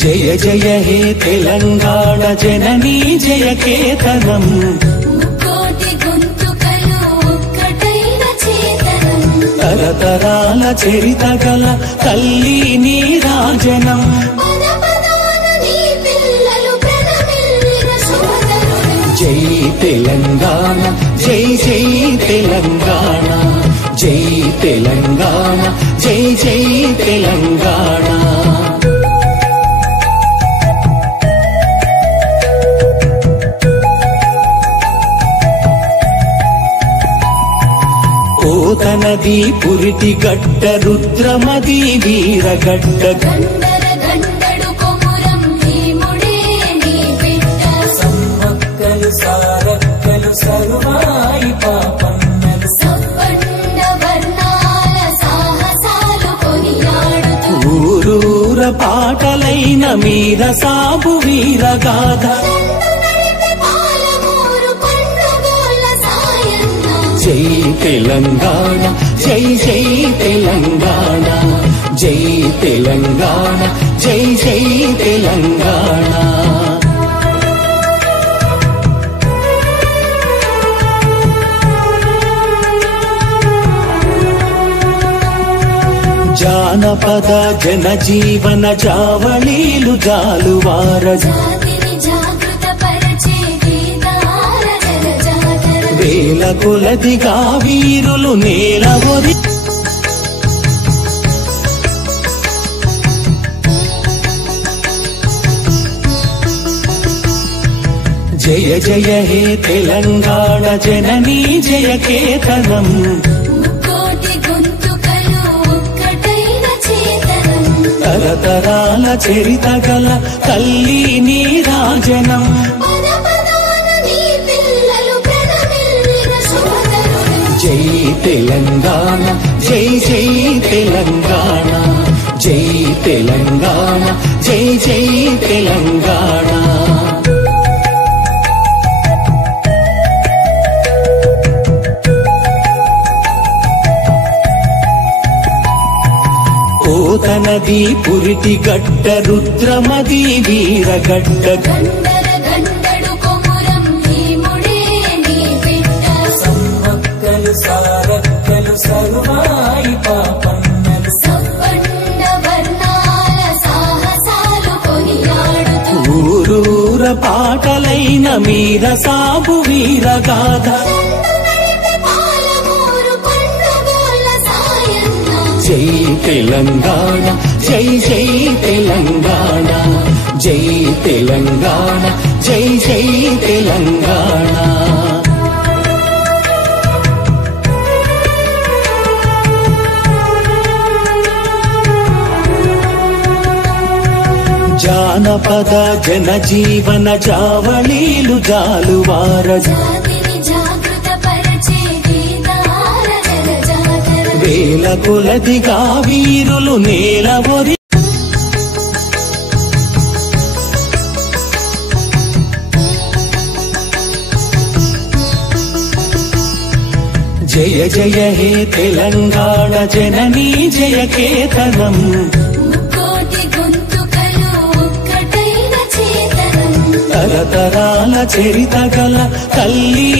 జయ జయ హే తెలంగాణ జననీ జయ కేతనం కోటి గొంతుకలు ఒక్కటైన చేతనం తరతరాల చరిత గల తల్లి నీ రాజనం పద పదాన నీ పిల్లలు ప్రణమిల్లిన సోదరుడు జై తెలంగాణ జై జై తెలంగాణ జై తెలంగాణ జై జై తెలంగాణ ఓతనది పురిటి గడ్డ రుద్రమది వీరగడ్డ గండర గండడు కొమురం భీముడే నీ బిడ్డ సమ్మక్కలు సారక్కలు సరువాయి పాపన్నలు సవ్వండ వర్ణాల సాహసాలు కొనియాడుతూ ఊరూర పాటలైన మీర సాబు వీరగాథ పాలమూరు పండుగల సాయన్న జై తెలంగాణ జై జై తెలంగాణ జై తెలంగాణ జై జై తెలంగాణ జానపద జనజీవన జావళీలు జాలువార జాతిని జాగృత పరిచే గీతాల జలజాతర వేల కొలదిగా వీరులు నేలవొరి జయ జయ హే తెలంగాణ జననీ జయ కేతనం కోటి గొంతుకలు ఒక్కటైన చేతనం తరతరాల చరిత గల తల్లి నీ రాజనం పద పదాన నీ పిల్లలు ప్రణమిల్లిన సోదరుడు జై తెలంగాణ జై జై తెలంగాణ జై తెలంగాణ జై జై తెలంగాణ ఓతనది పురిటి గడ్డ రుద్రమది వీరగడ్డ గండర గండడు కొమురం భీముడే నీ బిడ్డ సమ్మక్కలు సారక్కలు సరువాయి పాపన్నలు సవ్వండ వర్ణాల సాహసాలు కొనియాడుతూ ఊరూర పాటలైన మీర సాబు వీరగాథ పాలమూరు పండుగల సాయన్న జై తెలంగాణ జై జై తెలంగాణ జై తెలంగాణ జై జై తెలంగాణ జానపద జనజీవన జావళీలు జాలువార జాతిని జాగృత పరిచే గీతాల జలజాతర వేల కొలదిగా వీరులు నేలవొరి జయ జయ హే తెలంగాణ జననీ జయ కేతనం కోటి గొంతుకలు ఒక్కటైన చేతనం తరతరాల చరిత గల తల్లి